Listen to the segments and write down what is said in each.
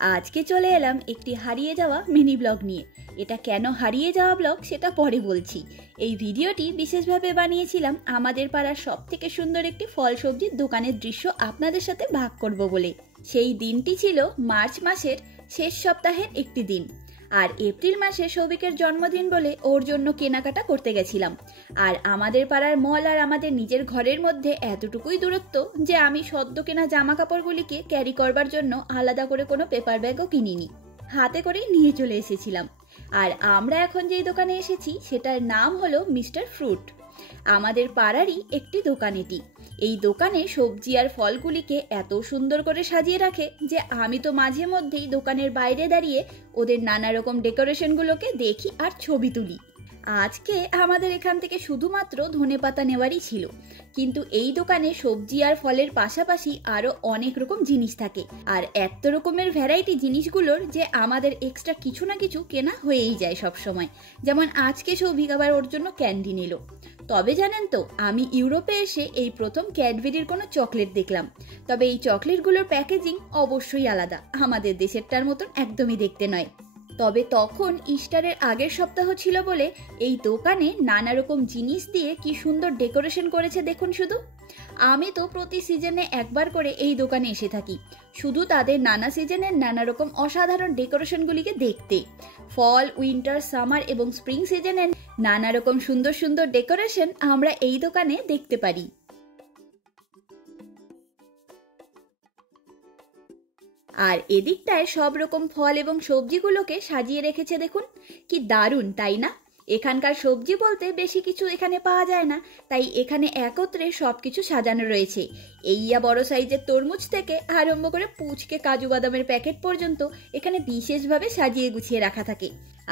আজকে চলে এলাম একটি হারিয়ে যাওয়া মিনি ব্লগ নিয়ে। এটা কেন হারিয়ে যাওয়া ব্লগ সেটা পরে বলছি। এই ভিডিওটি বিশেষভাবে বানিয়েছিলাম আমাদের পাড়ার সবথেকে সুন্দর একটি ফল সবজির দোকানের দৃশ্য আপনাদের সাথে ভাগ করব বলে। সেই দিনটি ছিল মার্চ মাসের শেষ সপ্তাহের একটি দিন, আর এপ্রিল মাসে সৌভিকের জন্মদিন বলে ওর জন্য কেনাকাটা করতে গেছিলাম। আর আমাদের পাড়ার মল আর আমাদের নিজের ঘরের মধ্যে এতটুকুই দূরত্ব যে আমি সদ্য কেনা জামা কাপড়গুলিকে ক্যারি করবার জন্য আলাদা করে কোনো পেপার ব্যাগও কিনিনি, হাতে করেই নিয়ে চলে এসেছিলাম। আর আমরা এখন যেই দোকানে এসেছি সেটার নাম হলো মিস্টার ফ্রুট। আমাদের পাড়ারই একটি দোকান এটি। এই দোকানে সবজি আর ফলগুলিকে এত সুন্দর করে সাজিয়ে রাখে যে আমি তো মাঝে মধ্যেই দোকানের বাইরে দাঁড়িয়ে ওদের নানা রকম ডেকোরেশনগুলোকে দেখি আর ছবি তুলি। আজকে আমাদের এখান থেকে শুধুমাত্র ধনেপাতা নেওয়ারই ছিল, কিন্তু এই দোকানে সবজি আর ফলের পাশাপাশি আরো অনেক রকম জিনিস থাকে, আর এত রকমের ভ্যারাইটি জিনিসগুলোর যে আমাদের এক্সট্রা কিছু না কিছু কেনা হয়েই যায় সব সময়। যেমন আজকে সৌভিক আবার ওর জন্য ক্যান্ডি নিল। তবে জানেন তো, আমি ইউরোপে এসে এই প্রথম ক্যাডবেরির কোনো চকলেট দেখলাম। তবে এই চকলেটগুলোর প্যাকেজিং অবশ্যই আলাদা, আমাদের দেশেরটার মতন একদমই দেখতে নয়। তবে তখন ইস্টারের আগের সপ্তাহ ছিল বলে এই দোকানে নানা রকম জিনিস দিয়ে কি সুন্দর ডেকোরেশন করেছে দেখুন শুধু। আমি তো প্রতি সিজনে একবার করে এই দোকানে এসে থাকি, শুধু তাদের নানা সিজনের নানা রকম অসাধারণ ডেকোরেশনগুলিকে দেখতে। ফল, উইন্টার, সামার এবং স্প্রিং সিজনের নানা রকম সুন্দর সুন্দর ডেকোরেশন আমরা এই দোকানে দেখতে পারি। আর এদিকটায় সব রকম ফল এবং সবজিগুলোকে সাজিয়ে রেখেছে দেখুন, কি দারুণ তাই না? এখানকার সবজি বলতে বেশি কিছু এখানে পাওয়া যায় না, তাই এখানে একত্রে সবকিছু সাজানো রয়েছে। এইয়া বড় সাইজের তরমুজ থেকে আরম্ভ করে পুচকে কাজু বাদামের প্যাকেট পর্যন্ত এখানে বিশেষভাবে সাজিয়ে গুছিয়ে রাখা থাকে।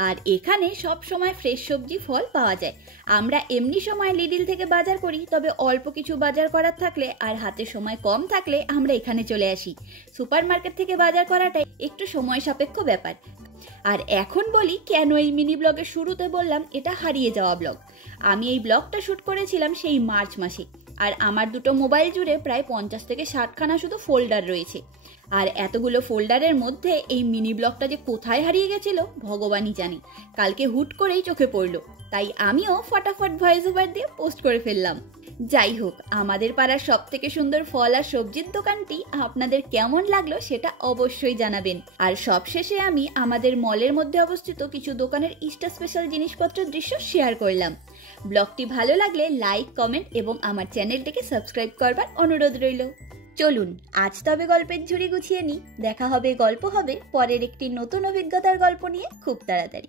আর এখানে সব সময় ফ্রেশ সবজি ফল পাওয়া যায়। আমরা এমনি সময় লিডিল থেকে বাজার করি, তবে অল্প কিছু বাজার করার থাকলে আর হাতে সময় কম থাকলে আমরা এখানে চলে আসি। সুপার মার্কেট থেকে বাজার করাটাই একটু সময় সাপেক্ষ ব্যাপার। আর এখন বলি কেন এই মিনি ব্লগের শুরুতে বললাম এটা হারিয়ে যাওয়া ব্লগ। আমি এই ব্লগটা শুট করেছিলাম সেই মার্চ মাসে, আর আমার দুটো মোবাইল জুড়ে প্রায় 50 থেকে 60খানা শুধু ফোল্ডার রয়েছে। আর এতগুলো ফোল্ডারের মধ্যে এই মিনি ব্লগটা যে কোথায় হারিয়ে গেছিল ভগবানই জানে। কালকে হুট করেই চোখে পড়লো, তাই আমিও ফটাফট ভয়েস ওভার দিয়ে পোস্ট করে ফেললাম। যাই হোক, আমাদের পাড়ার সব থেকে সুন্দর ফল আর সবজির দোকানটি আপনাদের কেমন লাগলো সেটা অবশ্যই জানাবেন। আর সবশেষে আমি আমাদের মলের মধ্যে অবস্থিত কিছু দোকানের ইস্টার স্পেশাল জিনিসপত্রের দৃশ্য শেয়ার করলাম। ব্লগটি ভালো লাগলে লাইক, কমেন্ট এবং আমার চ্যানেলটিকে সাবস্ক্রাইব করবার অনুরোধ রইল। চলুন আজ তবে গল্পের ঝুড়ি গুছিয়ে নিই। দেখা হবে, গল্প হবে পরের একটি নতুন অভিজ্ঞতার গল্প নিয়ে খুব তাড়াতাড়ি।